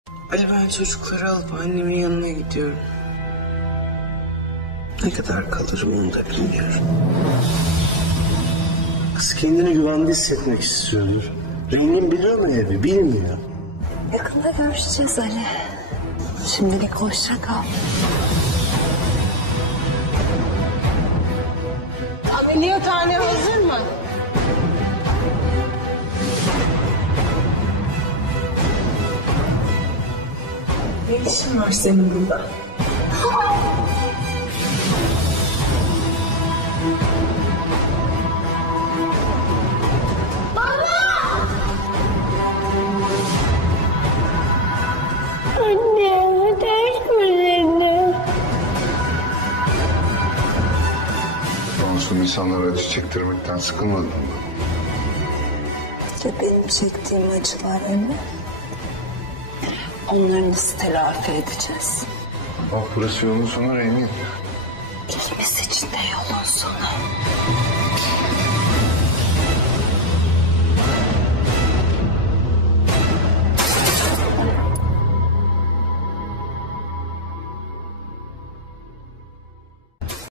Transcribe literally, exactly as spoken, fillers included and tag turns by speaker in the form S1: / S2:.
S1: Ali, ben çocukları alıp annemin yanına gidiyorum. Ne kadar kalırım onu da bilmiyorum. Kız kendini güvende hissetmek istiyordur. Rengin biliyor mu evi? Bilmiyor.
S2: Yakında görüşeceğiz Ali. Şimdilik hoşça kal.
S1: Ameliyathane hazır mı? Ne işin var senin burada?
S3: Anne, ateş mi?
S4: Onsuz insanlara acı çektirmekten sıkılmadın mı?
S2: Ya benim çektiğim acılar Emre? Onları nasıl telafi edeceğiz?
S4: Bak burası yolun sonu Rengin.
S2: İkimiz için de yolun sonu.